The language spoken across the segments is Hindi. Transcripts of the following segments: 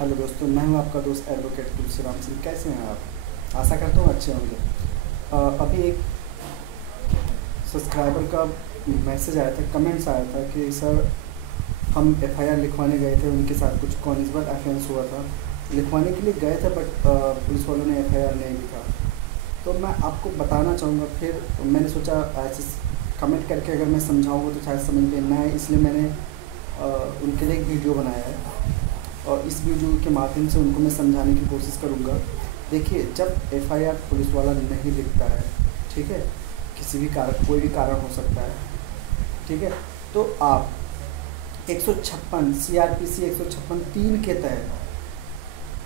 हेलो दोस्तों, मैं हूं आपका दोस्त एडवोकेट तुलसीराम सिंह। कैसे हैं आप? आशा करता हूं अच्छे होंगे। अभी एक सब्सक्राइबर का मैसेज आया था, कमेंट्स आया था कि सर हम एफआईआर लिखवाने गए थे, उनके साथ कुछ कॉन्जिबल ऑफेंस हुआ था, लिखवाने के लिए गए थे बट पुलिस वालों ने एफआईआर नहीं लिखा। तो मैं आपको बताना चाहूँगा। फिर मैंने सोचा ऐसे कमेंट करके अगर मैं समझाऊँगा तो शायद समझ में ना आए, इसलिए मैंने उनके लिए एक वीडियो बनाया है और इस वीडियो के माध्यम से उनको मैं समझाने की कोशिश करूँगा। देखिए, जब एफआईआर पुलिस वाला नहीं लिखता है, ठीक है, किसी भी कारण, कोई भी कारण हो सकता है, ठीक है, तो आप 156 सीआरपीसी 156(3) के तहत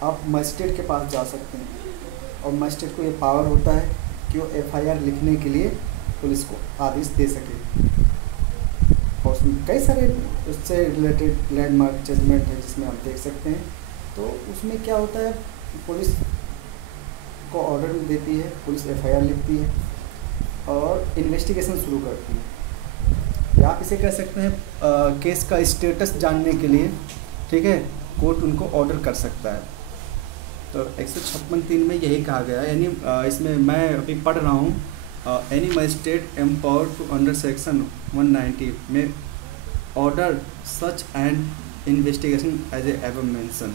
आप मजिस्ट्रेट के पास जा सकते हैं और मजिस्ट्रेट को ये पावर होता है कि वो एफआईआर लिखने के लिए पुलिस को आदेश दे सके। और उसमें कई सारे उससे रिलेटेड लैंडमार्क जजमेंट है जिसमें आप देख सकते हैं। तो उसमें क्या होता है, पुलिस को ऑर्डर देती है, पुलिस एफआईआर लिखती है और इन्वेस्टिगेशन शुरू करती है। या आप इसे कह सकते हैं केस का स्टेटस जानने के लिए, ठीक है, कोर्ट उनको ऑर्डर कर सकता है। तो 156(3) में यही कहा गया है। यानी इसमें मैं अभी पढ़ रहा हूँ, any magistrate empowered to under section 190 में order such and investigation as ever mention.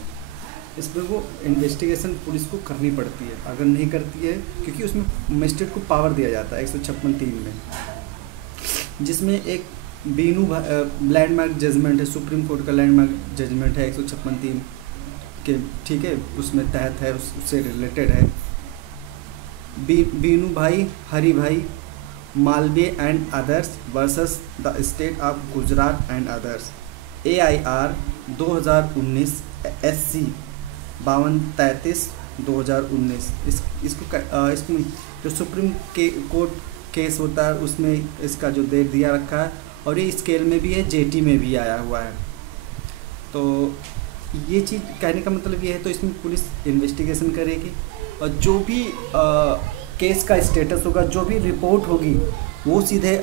इसमें वो इन्वेस्टिगेशन पुलिस को करनी पड़ती है, अगर नहीं करती है, क्योंकि उसमें मजिस्ट्रेट को पावर दिया जाता है 156(3) में, जिसमें एक बीनू लैंडमार्क जजमेंट है, सुप्रीम कोर्ट का लैंडमार्क जजमेंट है 156(3) के, ठीक है, उसमें तहत है, उससे रिलेटेड है। बीनू भाई, हरी भाई, Malviya and others versus the state of Gujarat and others, AIR 2019 SC 5233 2019। इसमें जो सुप्रीम कोर्ट केस होता है उसमें इसका जो डेट दिया रखा है, और ये स्केल में भी है, JT में भी आया हुआ है। तो ये चीज़ कहने का मतलब ये है, तो इसमें पुलिस इन्वेस्टिगेशन करेगी और जो भी केस का स्टेटस होगा, जो भी रिपोर्ट होगी, वो सीधे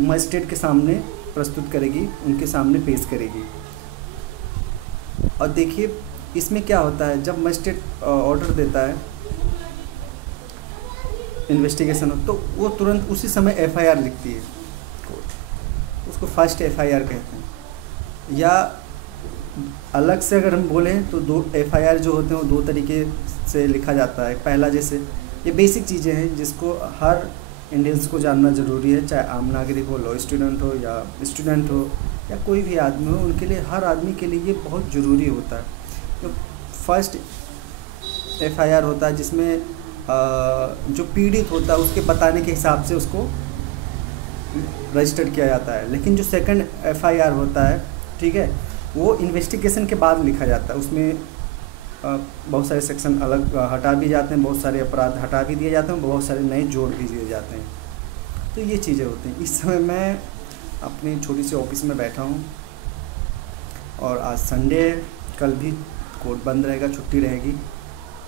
मजिस्ट्रेट के सामने प्रस्तुत करेगी, उनके सामने पेश करेगी। और देखिए, इसमें क्या होता है, जब मजिस्ट्रेट ऑर्डर देता है इन्वेस्टिगेशन, तो वो तुरंत उसी समय एफआईआर लिखती है, उसको फर्स्ट एफआईआर कहते हैं। या अलग से अगर हम बोलें तो दो एफआईआर जो होते हैं वो दो तरीके से लिखा जाता है। पहला, जैसे ये बेसिक चीज़ें हैं जिसको हर इंडियंस को जानना ज़रूरी है, चाहे आम नागरिक हो, लॉ स्टूडेंट हो या स्टूडेंट हो या कोई भी आदमी हो, उनके लिए, हर आदमी के लिए ये बहुत ज़रूरी होता है। तो फर्स्ट एफआईआर होता है जिसमें जो पीड़ित होता है उसके बताने के हिसाब से उसको रजिस्टर किया जाता है। लेकिन जो सेकंड एफआईआर होता है, ठीक है, वो इन्वेस्टिगेशन के बाद लिखा जाता है। उसमें बहुत सारे सेक्शन अलग हटा भी जाते हैं, बहुत सारे अपराध हटा भी दिए जाते हैं, बहुत सारे नए जोड़ भी दिए जाते हैं। तो ये चीज़ें होती हैं। इस समय मैं अपनी छोटी सी ऑफिस में बैठा हूँ और आज संडे है, कल भी कोर्ट बंद रहेगा, छुट्टी रहेगी।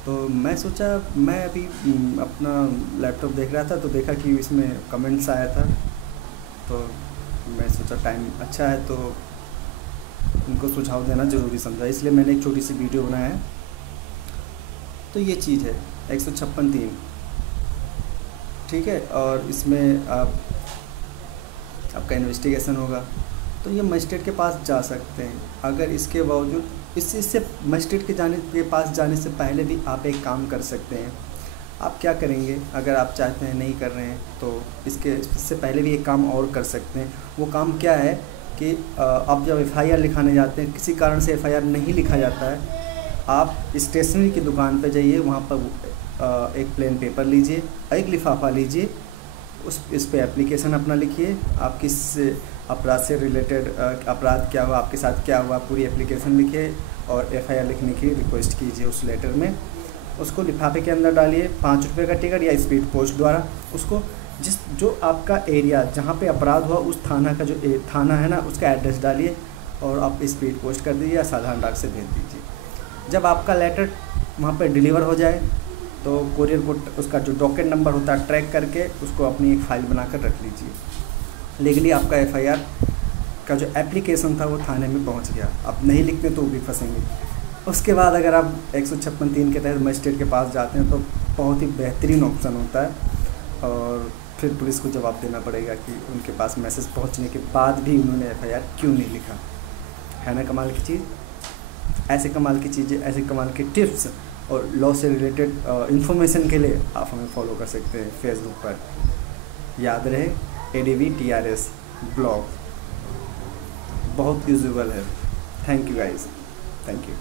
तो मैं सोचा, मैं अभी अपना लैपटॉप देख रहा था तो देखा कि इसमें कमेंट्स आया था, तो मैं सोचा टाइम अच्छा है तो उनको सुझाव देना ज़रूरी समझा, इसलिए मैंने एक छोटी सी वीडियो बनाया है। तो ये चीज़ है 156(3), ठीक है, और इसमें आपका इन्वेस्टिगेशन होगा तो ये मजिस्ट्रेट के पास जा सकते हैं। अगर इसके बावजूद इससे मजिस्ट्रेट के पास जाने से पहले भी आप एक काम कर सकते हैं। आप क्या करेंगे, अगर आप चाहते हैं, नहीं कर रहे हैं, तो इससे पहले भी एक काम और कर सकते हैं। वो काम क्या है कि आप जब एफआईआर लिखाने जाते हैं, किसी कारण से एफआईआर नहीं लिखा जाता है, आप स्टेशनरी की दुकान पर जाइए, वहाँ पर एक प्लेन पेपर लीजिए, एक लिफाफा लीजिए, इस पे एप्लीकेशन अपना लिखिए, आप किस अपराध से रिलेटेड, अपराध क्या हुआ, आपके साथ क्या हुआ, पूरी एप्लीकेशन लिखिए और एफआईआर लिखने की रिक्वेस्ट कीजिए उस लेटर में। उसको लिफाफे के अंदर डालिए, 5 रुपये का टिकट या स्पीड पोस्ट द्वारा उसको जो आपका एरिया जहाँ पे अपराध हुआ उस थाना का जो थाना है ना, उसका एड्रेस डालिए और आप स्पीड पोस्ट कर दीजिए या साधारण डाक से भेज दीजिए। जब आपका लेटर वहाँ पे डिलीवर हो जाए तो कोरियर को उसका जो डॉकेट नंबर होता है ट्रैक करके उसको अपनी एक फ़ाइल बनाकर रख लीजिए। लीगली आपका एफआईआर का जो एप्लीकेशन था वो थाने में पहुंच गया। अब नहीं लिखते तो वो भी फंसेंगे। उसके बाद अगर आप 156(3) के तहत मजिस्ट्रेट के पास जाते हैं तो बहुत ही बेहतरीन ऑप्शन होता है, और फिर पुलिस को जवाब देना पड़ेगा कि उनके पास मैसेज पहुंचने के बाद भी उन्होंने एफआईआर क्यों नहीं लिखा। है ना कमाल की चीज़। ऐसे कमाल की चीज़ें, ऐसे कमाल के टिप्स और लॉ से रिलेटेड इन्फॉर्मेशन के लिए आप हमें फॉलो कर सकते हैं फेसबुक पर। याद रहे ADVTRS ब्लॉग बहुत यूजेबल है। Thank you guys, thank you.